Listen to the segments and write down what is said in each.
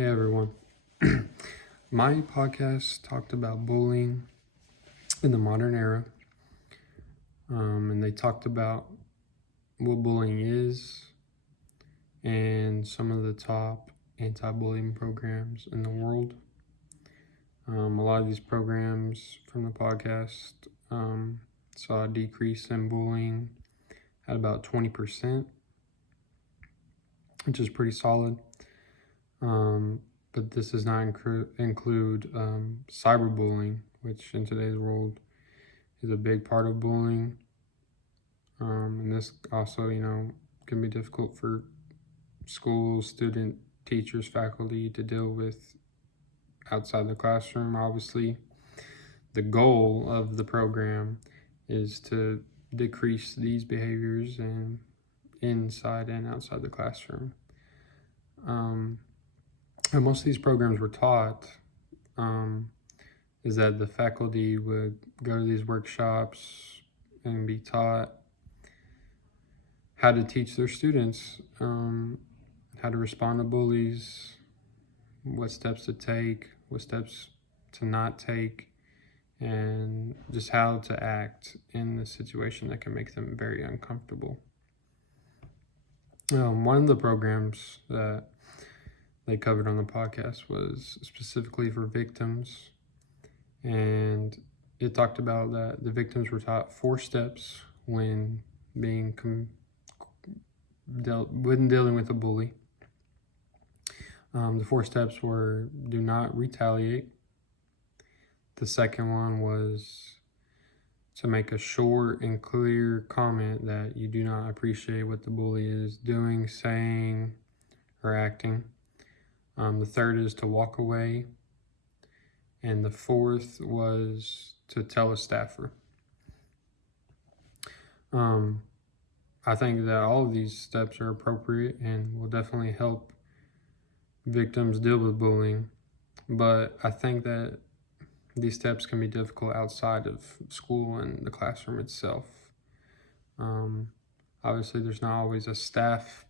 Hey everyone. My podcast talked about bullying in the modern era, and they talked about what bullying is and some of the top anti-bullying programs in the world. A lot of these programs from the podcast saw a decrease in bullying at about 20%, which is pretty solid. But this does not include cyberbullying, which in today's world is a big part of bullying. And this also, can be difficult for schools, student, teachers, faculty to deal with outside the classroom. Obviously, the goal of the program is to decrease these behaviors and inside and outside the classroom. And most of these programs were taught is that the faculty would go to these workshops and be taught how to teach their students how to respond to bullies, what steps to take, what steps to not take, and just how to act in a situation that can make them very uncomfortable. One of the programs that they covered on the podcast was specifically for victims, and it talked about that the victims were taught 4 steps when being dealing with a bully. The 4 steps were: do not retaliate. The second one was to make a short and clear comment that you do not appreciate what the bully is doing, saying, or acting. The third is to walk away. And the fourth was to tell a staffer. I think that all of these steps are appropriate and will definitely help victims deal with bullying. But I think that these steps can be difficult outside of school and the classroom itself. Obviously, there's not always a staff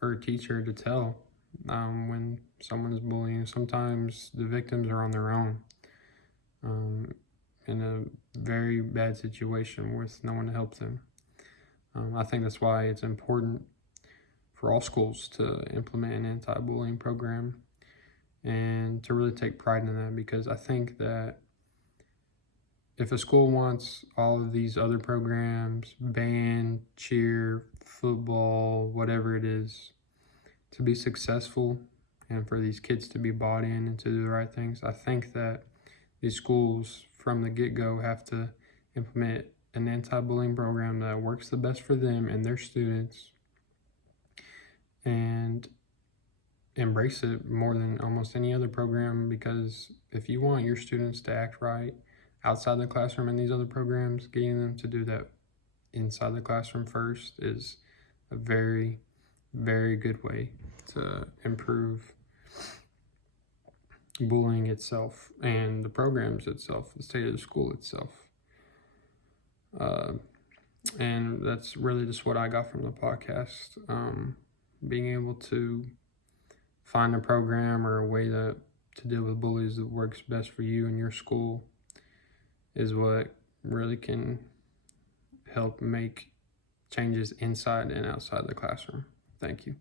or a teacher to tell when someone is bullying. Sometimes the victims are on their own in a very bad situation with no one to help them. I think that's why it's important for all schools to implement an anti-bullying program and to really take pride in that, because I think that if a school wants all of these other programs, band, cheer, football, whatever it is, to be successful and for these kids to be bought in and to do the right things, I think that these schools from the get-go have to implement an anti-bullying program that works the best for them and their students and embrace it more than almost any other program. Because if you want your students to act right outside the classroom in these other programs, getting them to do that inside the classroom first is a very, very good way to improve bullying itself and the programs itself, the state of the school itself. And that's really just what I got from the podcast. Being able to find a program or a way to deal with bullies that works best for you and your school is what really can help make changes inside and outside the classroom. Thank you.